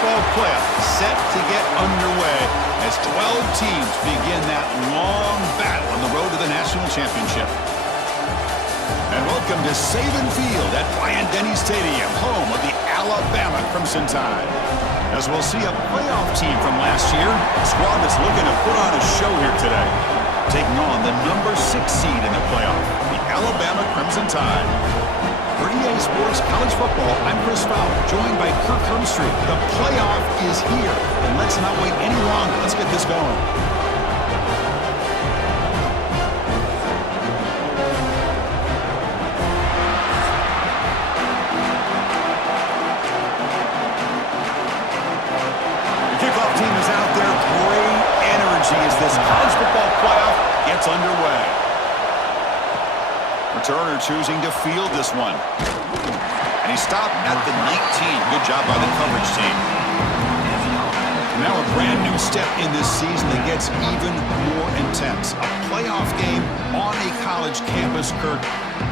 football playoff set to get underway as 12 teams begin that long battle on the road to the national championship. And welcome to Saban Field at Bryant-Denny Stadium, home of the Alabama Crimson Tide. As we'll see a playoff team from last year, a squad that's looking to put on a show here today, taking on the number 6 seed in the playoff, the Alabama Crimson Tide. For EA Sports College Football, I'm Chris Fowler, joined by Kirk Hermstreet. The playoff is here, and let's not wait any longer. Let's get this going. As this college football playoff gets underway. Returner choosing to field this one. And he stopped at the 19. Good job by the coverage team. Now a brand new step in this season that gets even more intense. A playoff game on a college campus, Kirk.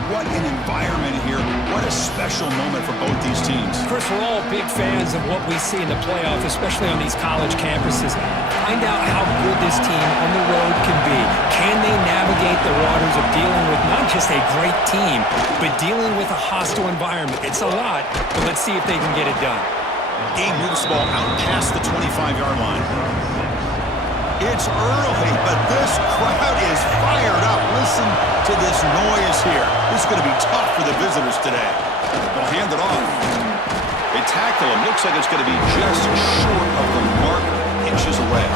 What an environment here. What a special moment for both these teams. Chris, we're all big fans of what we see in the playoff, especially on these college campuses. Find out how good this team on the road can be. Can they navigate the waters of dealing with not just a great team, but dealing with a hostile environment? It's a lot, but let's see if they can get it done. Game moves the ball out past the 25-yard line. It's early, but this crowd is fired up. Listen to this noise here. This is going to be tough for the visitors today. They'll hand it off. They tackle him. Looks like it's going to be just short of the marker. Inches away.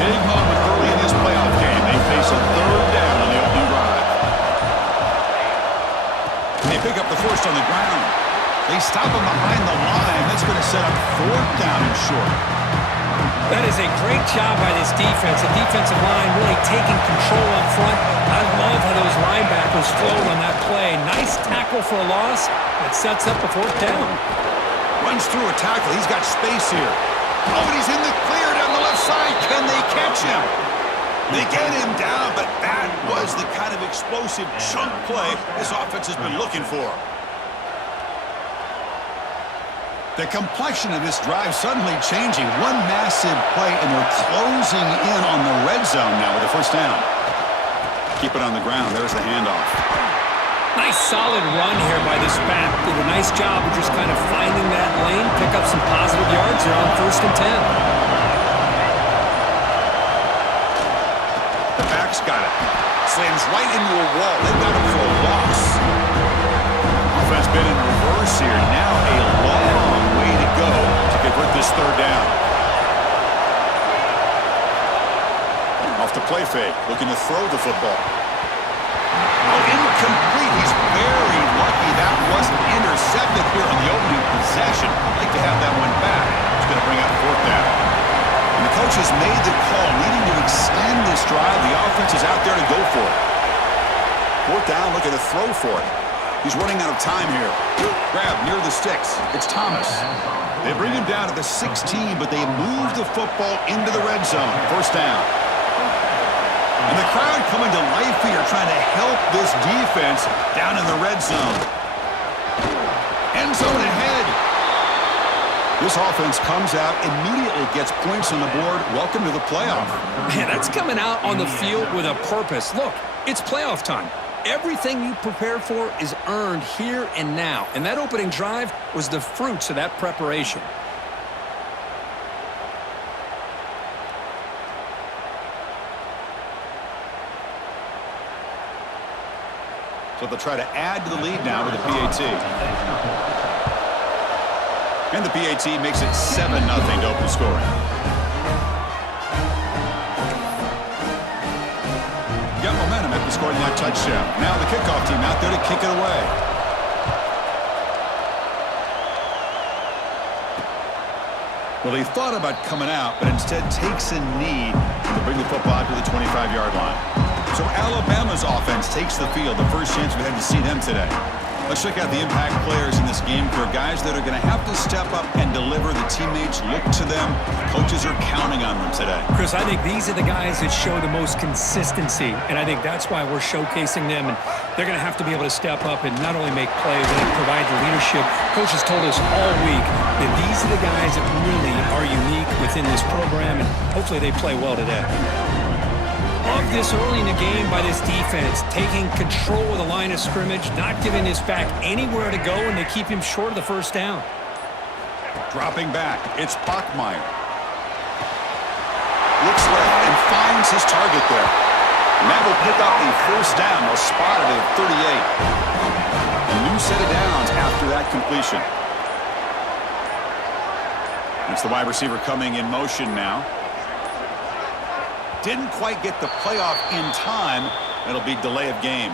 Big moment early in this playoff game. They face a third down on the opening drive. And they pick up the first on the ground. They stop him behind the line. That's going to set up fourth down and short. That is a great job by this defense. The defensive line really taking control up front. I love how those linebackers flowed on that play. Nice tackle for a loss. That sets up a fourth down. Runs through a tackle. He's got space here. Oh, and he's in the clear down the left side. Can they catch him? They get him down, but that was the kind of explosive chunk play this offense has been looking for. The complexion of this drive suddenly changing. One massive play, and they're closing in on the red zone now with a first down. Keep it on the ground. There's the handoff. Nice solid run here by this back. Did a nice job of just kind of finding that lane, pick up some positive yards here on 1st and 10. The back's got it. Slams right into a wall. They've got him for a loss. Offense been in reverse here. Now a long way to go to convert this third down. Off the play fake, looking to throw the football. Oh, incomplete. He's very lucky that wasn't intercepted here on the opening possession. I'd like to have that one back. It's going to bring out fourth down. And the coach has made the call, needing to extend this drive. The offense is out there to go for it. Fourth down, looking to throw for it. He's running out of time here. Grab near the sticks. It's Thomas. They bring him down to the 16, but they move the football into the red zone. First down. And the crowd coming to life here, trying to help this defense down in the red zone. End zone ahead. This offense comes out, immediately gets points on the board. Welcome to the playoff. Man, that's coming out on the field with a purpose. Look, it's playoff time. Everything you prepare for is earned here and now. And that opening drive was the fruits of that preparation. So they'll try to add to the lead now with the PAT. And the PAT makes it 7-0 to open scoring. Got momentum after scoring that touchdown. Now the kickoff team out there to kick it away. Well, he thought about coming out, but instead takes a knee to bring the football out to the 25-yard line. So Alabama's offense takes the field. The first chance we had to see them today. Let's check out the impact players in this game. For guys that are going to have to step up and deliver. The teammates look to them. Coaches are counting on them today. Chris, I think these are the guys that show the most consistency, and I think that's why we're showcasing them. And they're going to have to be able to step up and not only make plays, but provide the leadership. Coaches told us all week that these are the guys that really are unique within this program, and hopefully they play well today. Love this early in the game by this defense, taking control of the line of scrimmage, not giving this back anywhere to go, and they keep him short of the first down. Dropping back, it's Bachmeier. Looks left and finds his target there. And that will pick up the first down. They'll spot it at 38. A new set of downs after that completion. It's the wide receiver coming in motion now. Didn't quite get the playoff in time. It'll be delay of game.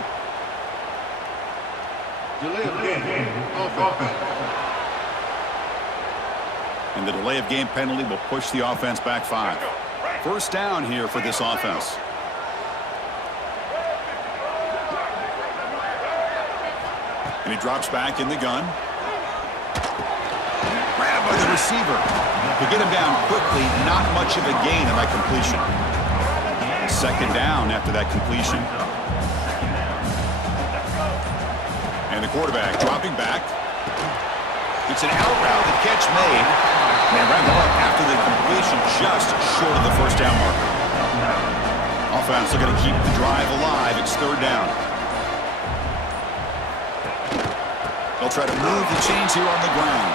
Delay of game. Offense. And the delay of game penalty will push the offense back 5. First down here for this offense. And he drops back in the gun. Grabbed by the receiver. To get him down quickly, not much of a gain on that completion. Second down after that completion. And the quarterback dropping back. It's an out route. The catch made. And wrap it up after the completion, just short of the first down marker. Offense looking to keep the drive alive. It's third down. They'll try to move the chains here on the ground.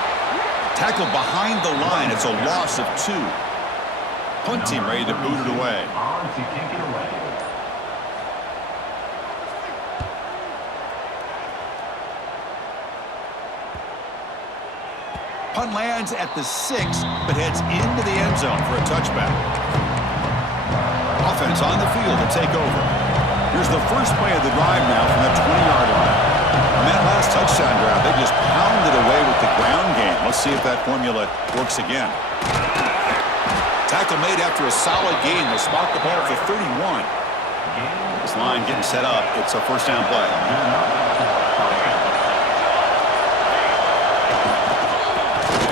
Tackle behind the line. It's a loss of 2. Punt team ready to boot it away. Punt lands at the 6, but heads into the end zone for a touchback. Offense on the field to take over. Here's the first play of the drive now from the 20-yard line. On that last touchdown drive, they just pounded away with the ground game. Let's see if that formula works again. Tackle made after a solid gain. They'll spot the ball for 31. This line getting set up. It's a first down play.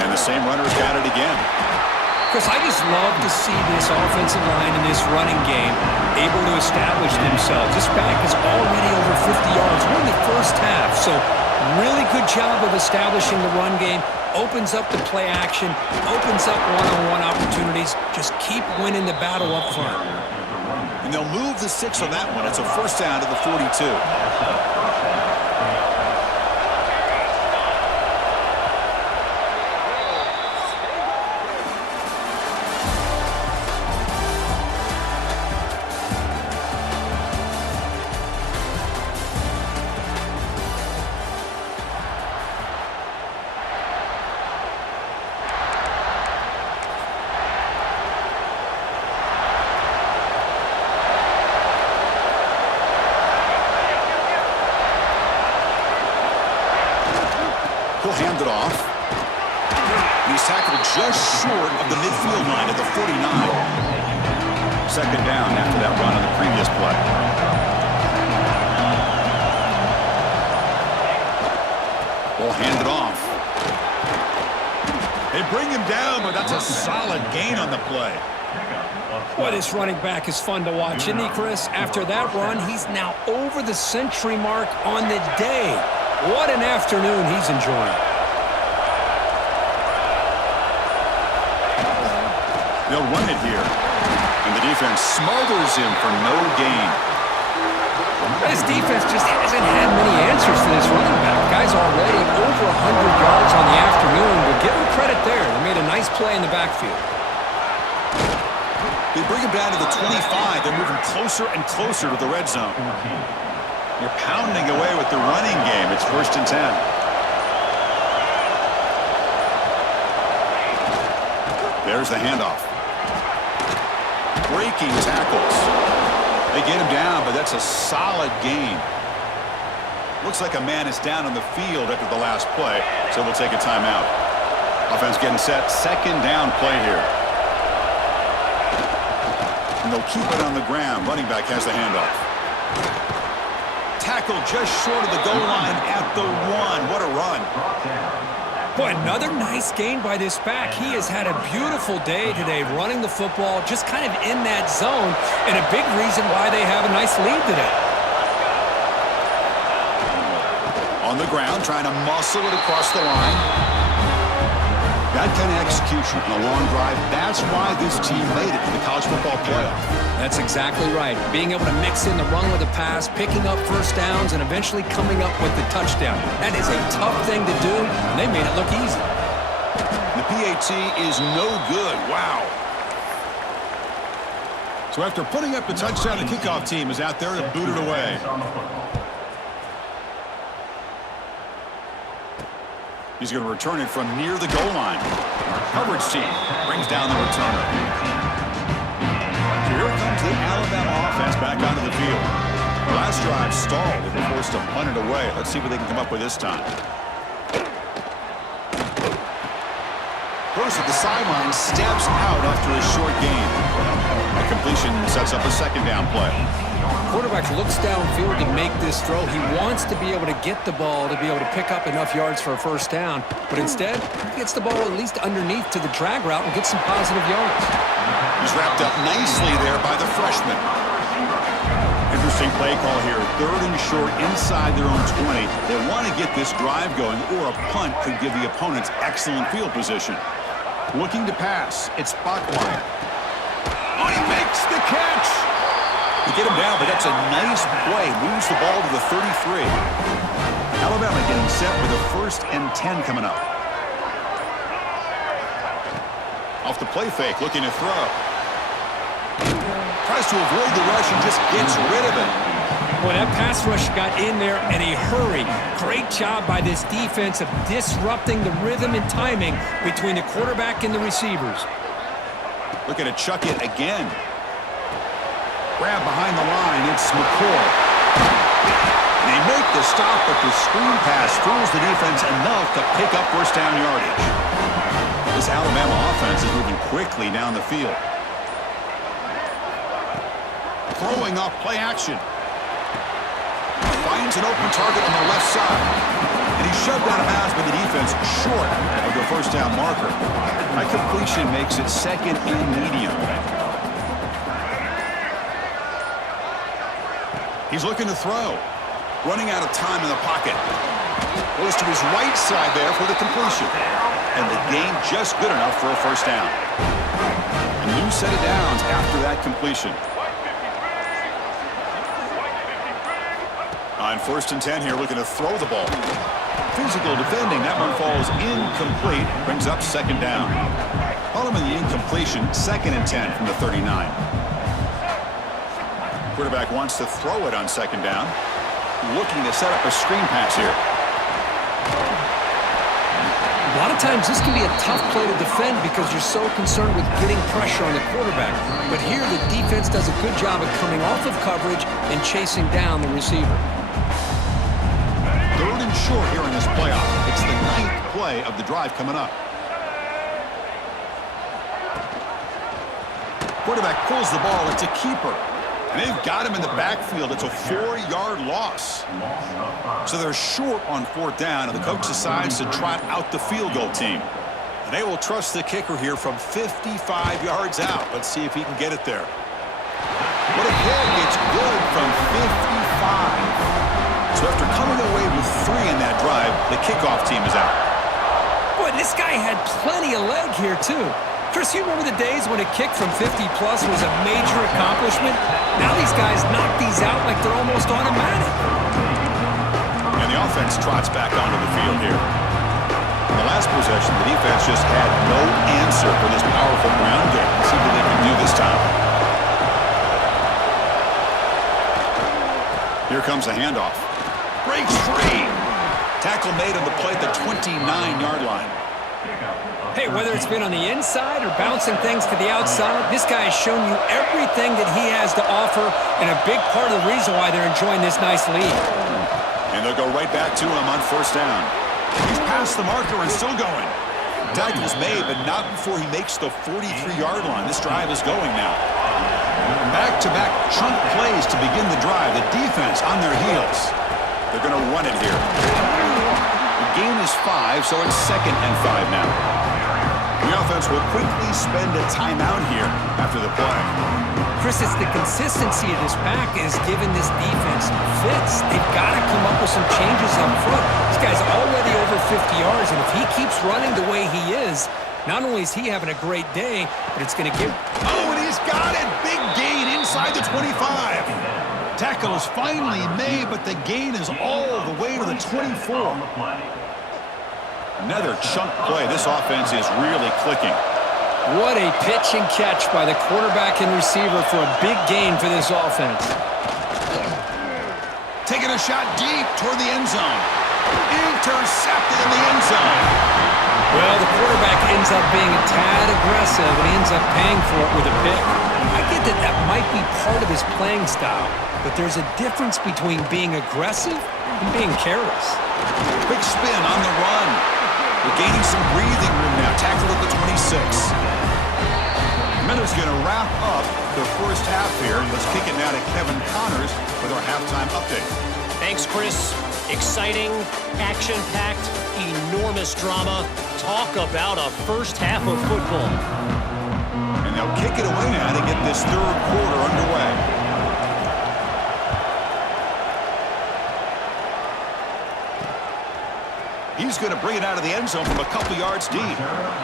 And the same runner's got it again. Chris, I just love to see this offensive line in this running game able to establish themselves. This back is already over 50 yards. We're in the first half, so really good job of establishing the run game. Opens up the play action, opens up one-on-one opportunities. Just keep winning the battle up front. And they'll move the 6 on that one. It's a first down to the 42. He'll hand it off. He's tackled just short of the midfield line at the 49. Second down after that run on the previous play. We'll hand it off. They bring him down, but that's a solid gain on the play. Boy, this running back is fun to watch, isn't he, Chris? After that run, he's now over the century mark on the day. What an afternoon he's enjoying. They'll run it here. And the defense smothers him for no gain. This defense just hasn't had many answers to this running back. Guy's already over 100 yards on the afternoon. We'll give him credit there. They made a nice play in the backfield. They bring him down to the 25. They're moving closer and closer to the red zone. You're pounding away with the running game. It's first and 10. There's the handoff. Breaking tackles. They get him down, but that's a solid gain. Looks like a man is down on the field after the last play, so we'll take a timeout. Offense getting set. Second down play here. And they'll keep it on the ground. Running back has the handoff. tackle just short of the goal line at the 1. What a run. Boy, another nice gain by this back. He has had a beautiful day today running the football, just kind of in that zone, and a big reason why they have a nice lead today. On the ground, trying to muscle it across the line. That kind of execution on a long drive, that's why this team made it to the college football playoff. That's exactly right. Being able to mix in the run with the pass, picking up first downs, and eventually coming up with the touchdown. That is a tough thing to do, and they made it look easy. The PAT is no good. Wow. So after putting up the touchdown, the kickoff team is out there to boot it away. He's going to return it from near the goal line. Coverage team brings down the returner. So here comes the Alabama offense back onto the field. Last drive stalled and were forced to punt it away. Let's see what they can come up with this time. First at the sideline, steps out after a short gain. The completion sets up a second down play. Quarterback looks downfield to make this throw. He wants to be able to get the ball to be able to pick up enough yards for a first down, but instead he gets the ball at least underneath to the drag route and gets some positive yards. He's wrapped up nicely there by the freshman. Interesting play call here. 3rd and short inside their own 20. They want to get this drive going, or a punt could give the opponents excellent field position. Looking to pass. It's Bachmeier. Oh, he makes the catch! To get him down, but that's a nice play. Moves the ball to the 33. Alabama getting set with a 1st and 10 coming up. Off the play fake, looking to throw. Tries to avoid the rush and just gets rid of it. Boy, that pass rush got in there in a hurry. Great job by this defense of disrupting the rhythm and timing between the quarterback and the receivers. Looking to chuck it again. Grab behind the line, it's McCoy. They make the stop, but the screen pass fools the defense enough to pick up first down yardage. This Alabama offense is moving quickly down the field. Throwing off play action. Finds an open target on the left side. And he's shoved out of bounds by the defense short of the first down marker. That completion makes it 2nd and medium. He's looking to throw. Running out of time in the pocket. Goes to his right side there for the completion. And the gain just good enough for a first down. A new set of downs after that completion. On 1st and 10 here, looking to throw the ball. Physical defending. That one falls incomplete. Brings up 2nd down. Call him in the incompletion. 2nd and 10 from the 39. Quarterback wants to throw it on 2nd down. Looking to set up a screen pass here. A lot of times this can be a tough play to defend because you're so concerned with getting pressure on the quarterback. But here the defense does a good job of coming off of coverage and chasing down the receiver. 3rd and short here in this playoff. It's the 9th play of the drive coming up. Quarterback pulls the ball. It's a keeper. And they've got him in the backfield. It's a 4-yard loss. So they're short on 4th down, and the coach decides to trot out the field goal team. And they will trust the kicker here from 55 yards out. Let's see if he can get it there. What a kick. It's good from 55. So after coming away with 3 in that drive, the kickoff team is out. Boy, this guy had plenty of leg here, too. Chris, you remember the days when a kick from 50-plus was a major accomplishment? Now these guys knock these out like they're almost automatic. And the offense trots back onto the field here. In the last possession, the defense just had no answer for this powerful ground game. Let's see what they can do this time. Here comes a handoff. Breaks free. Tackle made on the play at the 29-yard line. Hey, whether it's been on the inside or bouncing things to the outside, this guy has shown you everything that he has to offer, and a big part of the reason why they're enjoying this nice lead. And they'll go right back to him on 1st down. He's past the marker and still going. Tackle's made, but not before he makes the 43-yard line. This drive is going now. Back back-to-back chunk plays to begin the drive. The defense on their heels. They're going to run it here. The gain is 5, so it's 2nd and 5 now. The offense will quickly spend a timeout here after the play. Chris, it's the consistency of this back is giving this defense fits. They've got to come up with some changes up front. This guy's already over 50 yards, and if he keeps running the way he is, not only is he having a great day, but it's going to give... Oh, and he's got it! Big gain inside the 25. Tackle is finally made, but the gain is all the way to the 24. Another chunk play. This offense is really clicking. What a pitch and catch by the quarterback and receiver for a big gain for this offense. Taking a shot deep toward the end zone. Intercepted in the end zone. Well, the quarterback ends up being a tad aggressive, and he ends up paying for it with a pick. I get that that might be part of his playing style, but there's a difference between being aggressive and being careless. Quick spin on the run. We're gaining some breathing room now. Tackled at the 26. Miller's going to wrap up the first half here. Let's kick it now to Kevin Connors with our halftime update. Thanks, Chris. Exciting, action-packed, enormous drama. Talk about a first half of football. And they'll kick it away now to get this third quarter underway. He's going to bring it out of the end zone from a couple yards deep.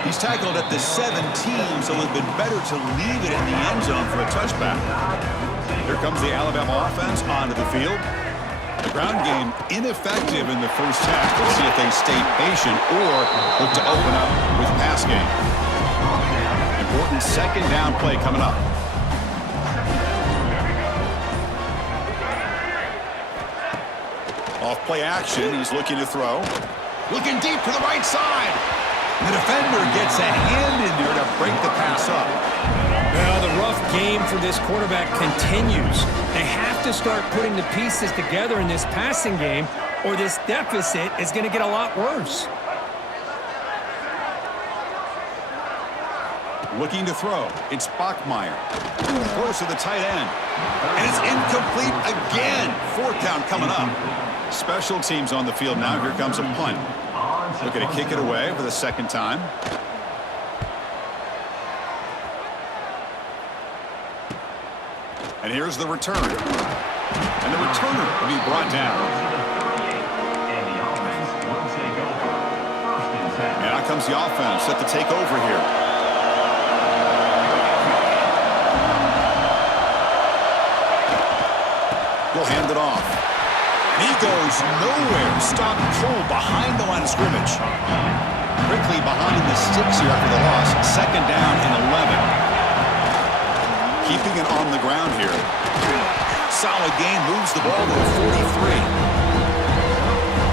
He's tackled at the 17, so it would have been better to leave it in the end zone for a touchback. Here comes the Alabama offense onto the field. The ground game ineffective in the first half. We'll see if they stay patient or look to open up with pass game. Important second down play coming up. Off play action, he's looking to throw. Looking deep to the right side. The defender gets a hand in there to break the pass up. Well, the rough game for this quarterback continues. They have to start putting the pieces together in this passing game, or this deficit is going to get a lot worse. Looking to throw. It's Bachmeier. Throws to the tight end. And it's incomplete again. 4th down coming up. Special teams on the field now. Here comes a punt. Looking to kick it away for the second time. And here's the return. And the returner will be brought down. And out comes the offense set to take over here. We'll hand it off. And he goes nowhere. Stopped cold behind the line of scrimmage. Quickly behind the sticks here after the loss. 2nd down and 11. Keeping it on the ground here. Solid gain. Moves the ball to the 43.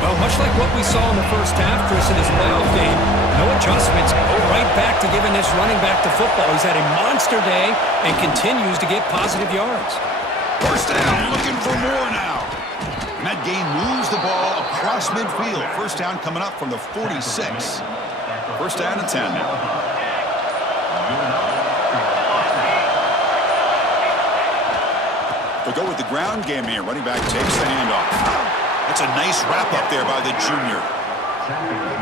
Well, much like what we saw in the first half, Chris, in this playoff game, no adjustments. Go right back to giving this running back to football. He's had a monster day and continues to get positive yards. First down, looking for more now. And that gain moves the ball across midfield. First down coming up from the 46. First down and 10 now. They'll go with the ground game here. Running back takes the handoff. That's a nice wrap-up there by the junior.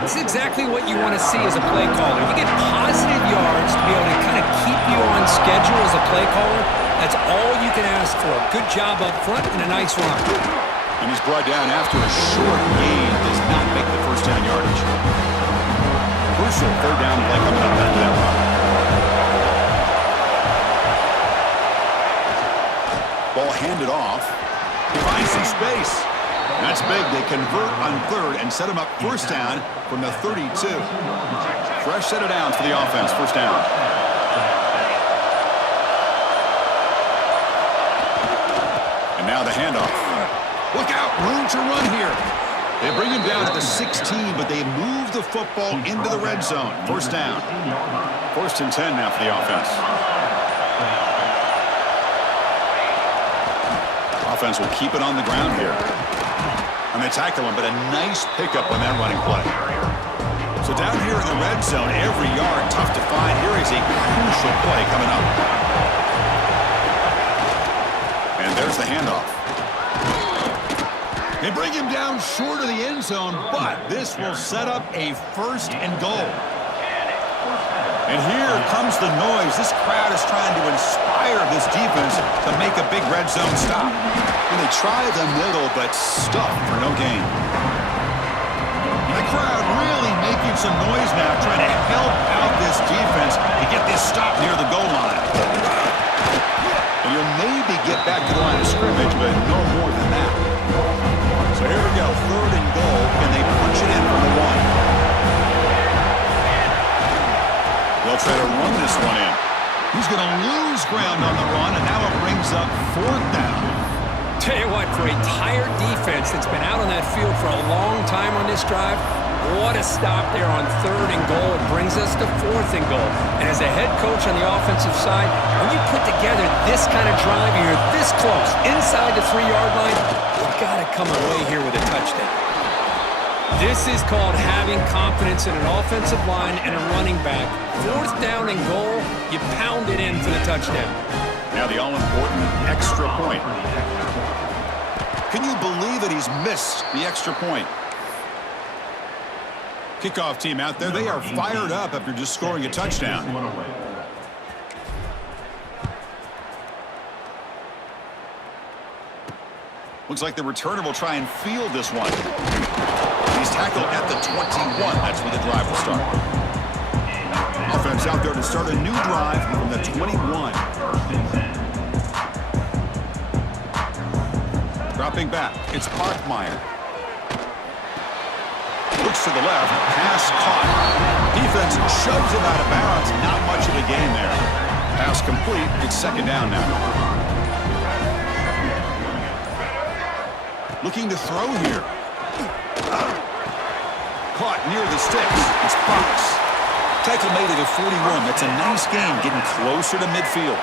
This is exactly what you want to see as a play caller. You get positive yards to be able to kind of keep you on schedule as a play caller. That's all you can ask for. Good job up front and a nice run. And he's brought down after a short gain. Does not make the first down yardage. Crucial 3rd down play coming up after that run. Ball handed off. He finds some space. That's big. They convert on 3rd and set him up first down from the 32. Fresh set of downs for the offense. First down. And now the handoff. Look out. Room to run here. They bring him down at the 16, but they move the football into the red zone. First down. 1st and 10 now for the offense. Offense will keep it on the ground here. And they tackle him, but a nice pickup on that running play. So down here in the red zone, every yard tough to find. Here is a crucial play coming up. There's the handoff. They bring him down short of the end zone, but this will set up a 1st and goal. And here comes the noise. This crowd is trying to inspire this defense to make a big red zone stop. And they try the middle, but stuff for no gain. The crowd really making some noise now, trying to help out this defense to get this stop near the goal line. And you'll maybe get back to the line of scrimmage, but no more than that. So here we go, 3rd and goal, and they punch it in from the 1. They'll try to run this one in. He's going to lose ground on the run, and now it brings up 4th down. Tell you what, for a tired defense that's been out on that field for a long time on this drive, what a stop there on 3rd and goal. It brings us to 4th and goal. And as a head coach on the offensive side, when you put together this kind of drive, you're this close, inside the 3-yard line, you've got to come away here with a touchdown. This is called having confidence in an offensive line and a running back. 4th down and goal, you pound it in for the touchdown. Now the all-important extra point. Can you believe that he's missed the extra point? Kickoff team out there, they are fired up after just scoring a touchdown. Looks like the returner will try and field this one. He's tackled at the 21. That's where the drive will start. Offense out there to start a new drive from the 21. Dropping back, it's Parkmeyer. Looks to the left, pass caught. Defense shoves him out of bounds. Not much of a gain there. Pass complete. It's 2nd down now. Looking to throw here. Caught near the sticks. It's Fox. Tackle made it at 41. That's a nice gain, getting closer to midfield.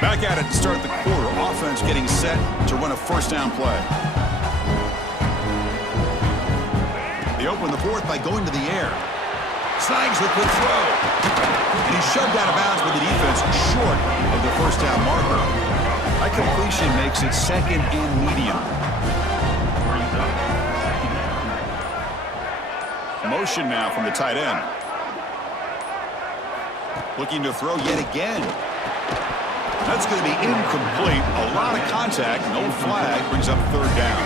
Back at it to start the quarter. Offense getting set to run a 1st down play. They open the 4th by going to the air. Snags the quick throw. And he's shoved out of bounds with the defense short of the 1st down marker. That completion makes it 2nd and medium. Motion now from the tight end. Looking to throw yet again. That's going to be incomplete. A lot of contact. No flag. Brings up 3rd down.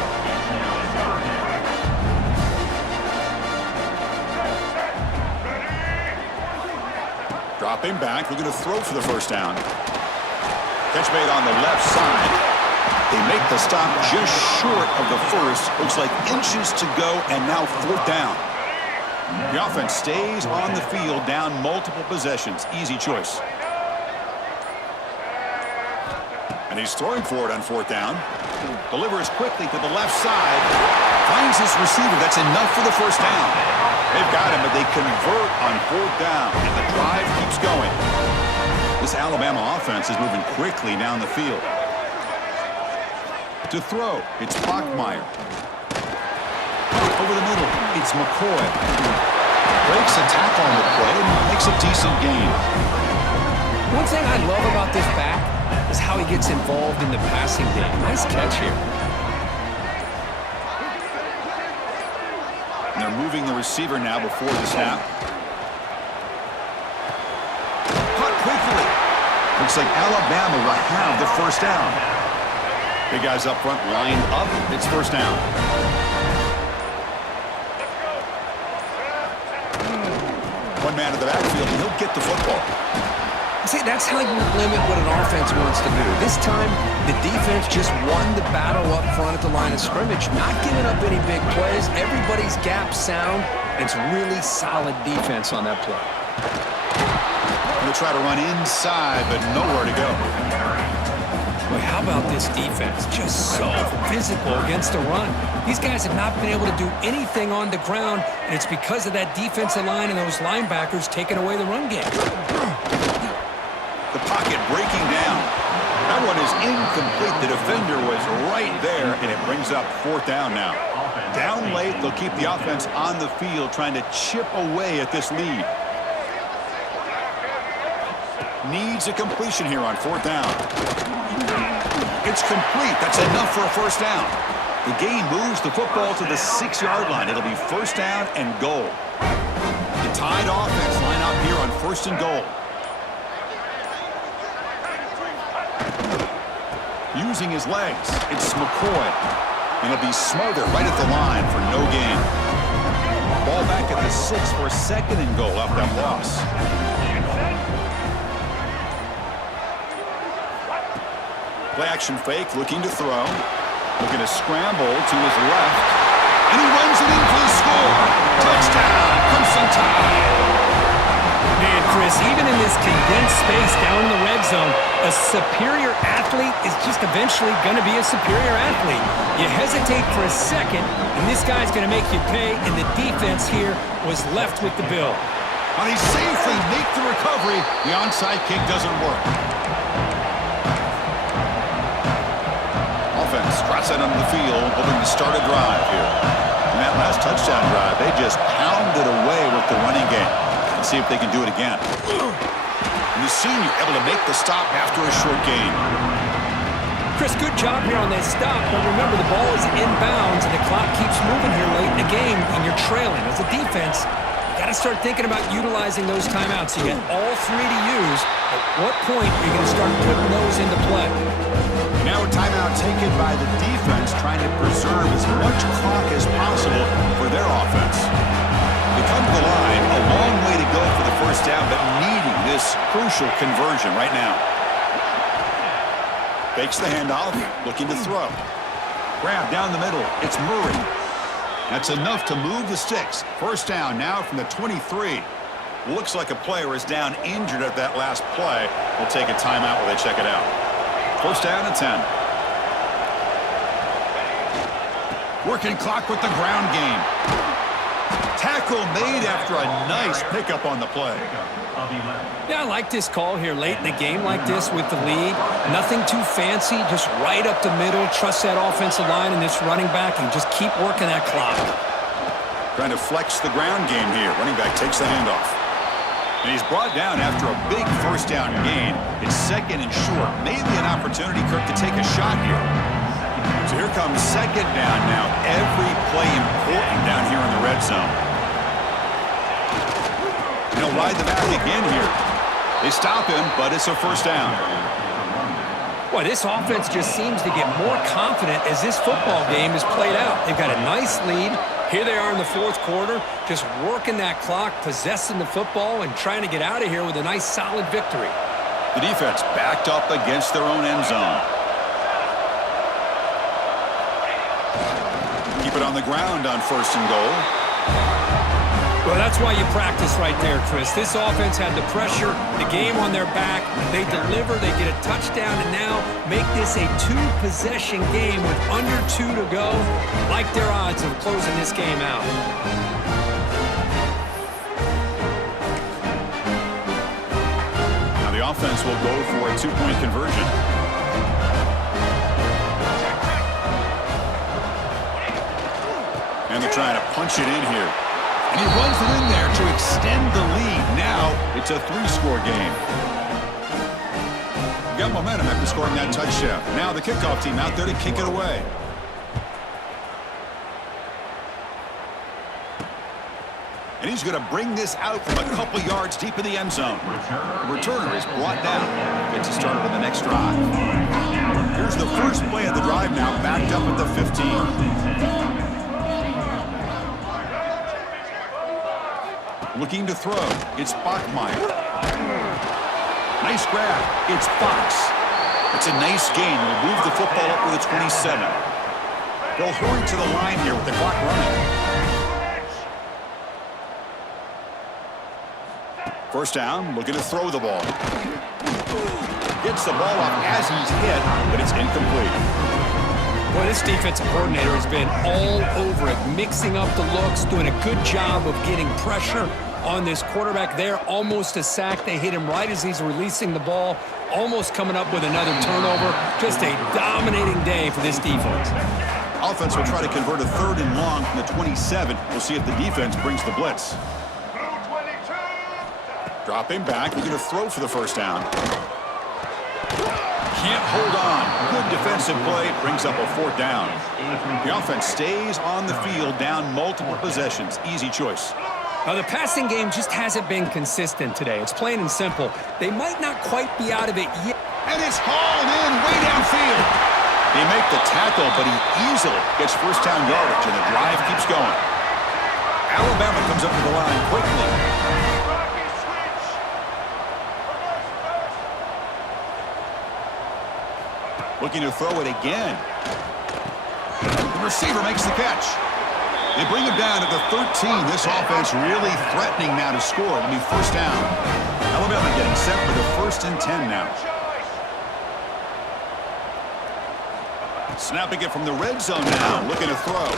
Dropping back. Looking to throw for the 1st down. Catch made on the left side. They make the stop just short of the 1st. Looks like inches to go, and now 4th down. The offense stays on the field, down multiple possessions. Easy choice. And he's throwing for it on 4th down. Delivers quickly to the left side. Finds his receiver. That's enough for the 1st down. They've got him, but they convert on 4th down. And the drive keeps going. This Alabama offense is moving quickly down the field. To throw, it's Bachmeier. Over the middle, it's McCoy. Breaks a tackle on the play and makes a decent gain. One thing I love about this back is how he gets involved in the passing game. Nice catch here. And they're moving the receiver now before the snap. Caught quickly. Looks like Alabama will have the 1st down. Big guys up front lined up. It's 1st down. One man in the backfield, and he'll get the football. See, that's how you limit what an offense wants to do. This time, the defense just won the battle up front at the line of scrimmage, not giving up any big plays. Everybody's gap sound. It's really solid defense on that play. Going to try to run inside, but nowhere to go. Boy, how about this defense? Just so physical against the run. These guys have not been able to do anything on the ground, and it's because of that defensive line and those linebackers taking away the run game. The pocket breaking down. That one is incomplete. The defender was right there, and it brings up 4th down now. Down late, they'll keep the offense on the field trying to chip away at this lead. Needs a completion here on 4th down. It's complete. That's enough for a 1st down. The game moves the football to the 6-yard line. It'll be 1st down and goal. The tied offense line up here on 1st and goal. Using his legs, it's McCoy. And he'll be smothered right at the line for no gain. Ball back at the 6 for 2nd and goal off that loss. Play action fake, looking to throw. Looking to scramble to his left. And he runs it in for the score. Touchdown, Crimson Tide. Man, Chris, even in this condensed space down in the red zone, a superior athlete is just eventually going to be a superior athlete. You hesitate for a second, and this guy's going to make you pay, and the defense here was left with the bill. Now he safely makes the recovery. The onside kick doesn't work. Offense trots out onto the field, hoping to start a drive here. In that last touchdown drive, they just pounded away with the running game. Let's see if they can do it again. And the senior able to make the stop after a short gain. Chris, good job here on that stop, but remember the ball is inbounds and the clock keeps moving here late in the game and you're trailing. As a defense, you got to start thinking about utilizing those timeouts. You get all 3 to use. At what point are you going to start putting those into play? Now a timeout taken by the defense, trying to preserve as much clock as possible for their offense. They come to the line, a long way to go for the 1st down, but needing this crucial conversion right now. Fakes the handoff, looking to throw. Grab down the middle, it's Murray. That's enough to move the sticks. 1st down now from the 23. Looks like a player is down injured at that last play. We'll take a timeout while they check it out. 1st down and 10. Working clock with the ground game. Tackle made after a nice pickup on the play. Yeah, I like this call here late in the game like this with the lead. Nothing too fancy, just right up the middle. Trust that offensive line and this running back and just keep working that clock. Trying to flex the ground game here. Running back takes the handoff. And he's brought down after a big 1st down gain. It's 2nd and short. Maybe an opportunity, Kirk, to take a shot here. So here comes 2nd down now. Every play important down here in the red zone. And he'll ride the back again here. They stop him, but it's a 1st down. Boy, this offense just seems to get more confident as this football game is played out. They've got a nice lead. Here they are in the 4th quarter, just working that clock, possessing the football, and trying to get out of here with a nice, solid victory. The defense backed up against their own end zone. Keep it on the ground on 1st and goal. Well, that's why you practice right there, Chris. This offense had the pressure, the game on their back. They deliver, they get a touchdown, and now make this a 2-possession game with under 2 to go. Like their odds of closing this game out. Now the offense will go for a 2-point conversion. And they're trying to punch it in here. And he runs it in there to extend the lead. Now it's a 3-score game. Got momentum after scoring that touchdown. Now the kickoff team out there to kick it away. And he's going to bring this out from a couple yards deep in the end zone. The returner is brought down. Gets us started on the next drive. Here's the first play of the drive now, backed up at the 15. Looking to throw. It's Bachmeier. Nice grab. It's Fox. It's a nice gain. We'll move the football up to the 27. They'll hurry to the line here with the clock running. 1st down, looking to throw the ball. Gets the ball off as he's hit, but it's incomplete. Boy, this defensive coordinator has been all over it, mixing up the looks, doing a good job of getting pressure on this quarterback there. Almost a sack. They hit him right as he's releasing the ball, almost coming up with another turnover. Just a dominating day for this defense. Offense will try to convert a 3rd and long from the 27. We'll see if the defense brings the blitz. Drop him back. He's going to throw for the first down. Can't hold on. Good defensive play. Brings up a 4th down. The offense stays on the field, down multiple possessions. Easy choice. Now, the passing game just hasn't been consistent today. It's plain and simple. They might not quite be out of it yet. And it's hauled in way downfield. They make the tackle, but he easily gets first down yardage, and the drive keeps going. Alabama comes up to the line quickly. Looking to throw it again. The receiver makes the catch. They bring him down at the 13. This offense really threatening now to score. It'll be first down. Alabama getting set for the 1st and 10 now. Snapping it from the red zone now. Looking to throw.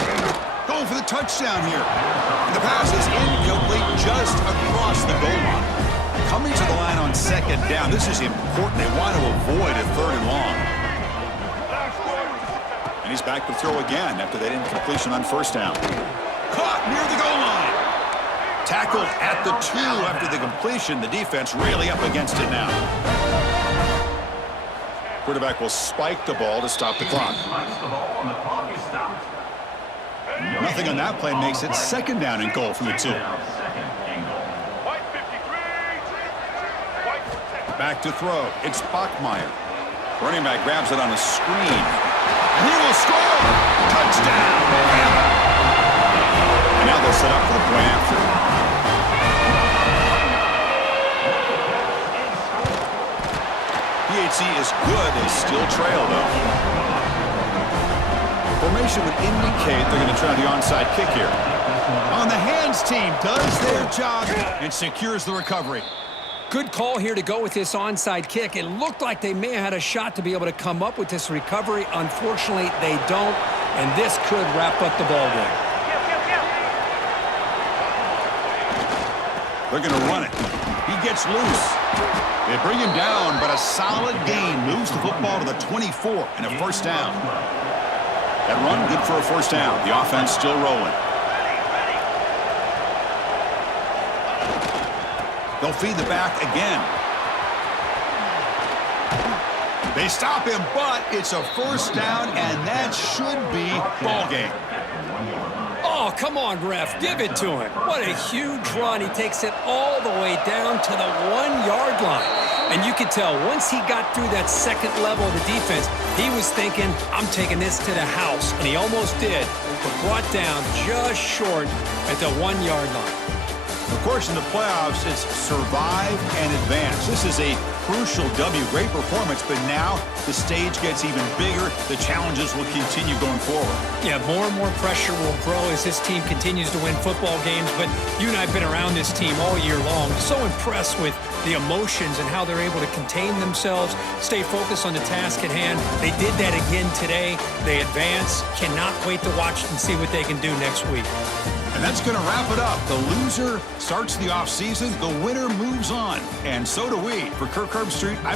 Going for the touchdown here. And the pass is incomplete just across the goal line. Coming to the line on 2nd down. This is important. They want to avoid a 3rd and long. And he's back to throw again after that incompletion on first down. Caught near the goal line. Tackled at the 2 after the completion. The defense really up against it now. Quarterback will spike the ball to stop the clock. Nothing on that play makes it 2nd down and goal from the 2. Back to throw. It's Bachmeier. Running back grabs it on a screen. And he will score! Touchdown! And now they'll set up for the point after. PHC is good. They still trail, though. Formation would indicate they're going to try the onside kick here. On the hands team does their job and secures the recovery. Good call here to go with this onside kick. It looked like they may have had a shot to be able to come up with this recovery. Unfortunately, they don't, and this could wrap up the ball game. They're going to run it. He gets loose. They bring him down, but a solid gain moves the football to the 24 and a first down. That run good for a first down. The offense still rolling. They'll feed the back again. They stop him, but it's a first down, and that should be ball game. Oh, come on, ref. Give it to him. What a huge run. He takes it all the way down to the 1-yard line. And you could tell once he got through that 2nd level of the defense, he was thinking, I'm taking this to the house. And he almost did, but brought down just short at the 1-yard line. Of course, in the playoffs, it's survive and advance. This is a crucial W. Great performance, but now the stage gets even bigger. The challenges will continue going forward. Yeah, more and more pressure will grow as this team continues to win football games, but you and I have been around this team all year long. So impressed with the emotions and how they're able to contain themselves, stay focused on the task at hand. They did that again today. They advance. Cannot wait to watch and see what they can do next week. And that's going to wrap it up. The loser starts the offseason. The winner moves on. And so do we. For Kirk Herbstreit, I'm